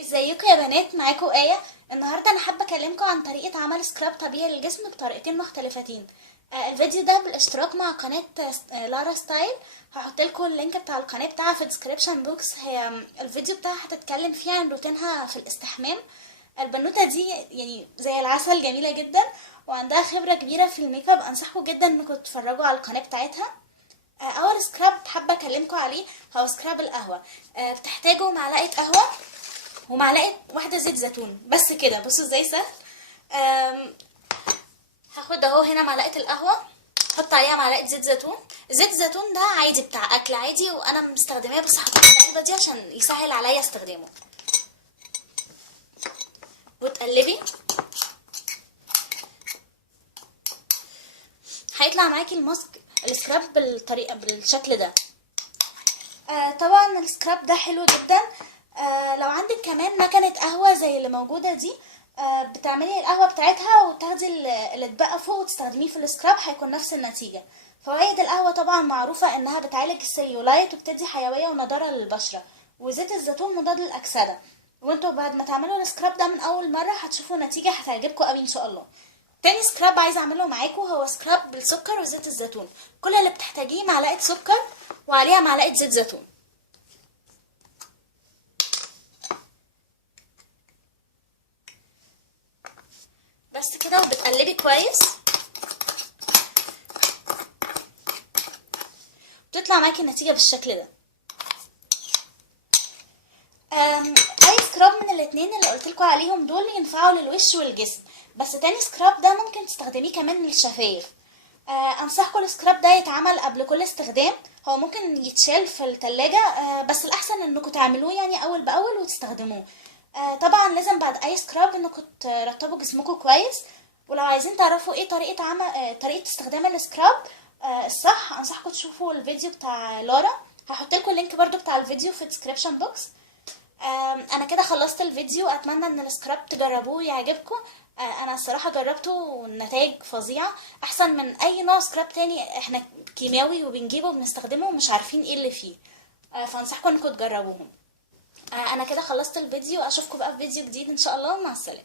ازيكم يا بنات؟ معاكم آية. النهارده انا حابه اكلمكم عن طريقه عمل سكراب طبيعي للجسم بطريقتين مختلفتين. الفيديو ده بالاشتراك مع قناه لارا ستايل. هحط لكم اللينك بتاع القناه بتاعها في الديسكريبشن بوكس. هي الفيديو بتاعها هتتكلم فيه عن روتينها في الاستحمام. البنوته دي يعني زي العسل، جميله جدا وعندها خبره كبيره في الميك اب. انصحكم جدا انكم تتفرجوا على القناه بتاعتها. اول سكراب حابه اكلمكم عليه هو سكراب القهوه. بتحتاجوا معلقه قهوه ومعلقه واحده زيت زيتون، بس كده. بصوا ازاي سهل. أم، هاخد اهو هنا معلقه القهوه، احط عليها معلقه زيت زيتون. زيت الزيتون ده عادي بتاع اكل عادي وانا مستخدماه، بس حطيت العلبه دي عشان يسهل عليا استخدامه. وتقلبي هيطلع معاكي الماسك السكراب بالطريقه بالشكل ده. طبعا السكراب ده حلو جدا. لو عندك كمان مكنة قهوة زي اللي موجودة دي، بتعملي القهوة بتاعتها وتاخدي اللي اتبقى فوق وتستخدميه في السكراب، هيكون نفس النتيجة. فوائد القهوة طبعا معروفة انها بتعالج السيولايت وبتدي حيوية ونضارة للبشرة، وزيت الزيتون مضاد للأكسدة. وانتوا بعد ما تعملوا السكراب ده من اول مرة هتشوفوا نتيجة هتعجبكم قوي ان شاء الله. تاني سكراب عايزه اعمله معاكم هو سكراب بالسكر وزيت الزيتون. كل اللي بتحتاجيه معلقه سكر وعليها معلقه زيت زيتون، بس كده. وبتقلبي كويس بتطلع معاكي النتيجه بالشكل ده. اي سكراب من الاتنين اللي قلتلكوا عليهم دول ينفعوا للوش والجسم، بس تاني سكراب ده ممكن تستخدميه كمان للشفايف. انصحكم السكراب ده يتعمل قبل كل استخدام. هو ممكن يتشال في التلاجة، بس الاحسن انكم تعملوه يعني اول باول وتستخدموه. طبعا لازم بعد اي سكراب انكم ترطبوا جسمكم كويس. ولو عايزين تعرفوا ايه طريقة عمل طريقة استخدام السكراب الصح، انصحكم تشوفوا الفيديو بتاع لارا. هحط لكم اللينك برضو بتاع الفيديو في الديسكريبشن بوكس. انا كده خلصت الفيديو. اتمنى ان السكراب تجربوه يعجبكم. انا الصراحه جربته والنتائج فظيعه، احسن من اي نوع سكراب تاني احنا كيماوي وبنجيبه وبنستخدمه ومش عارفين ايه اللي فيه. فانصحكم انكم تجربوهم. انا كده خلصت الفيديو. اشوفكم بقى في فيديو جديد ان شاء الله. مع السلامه.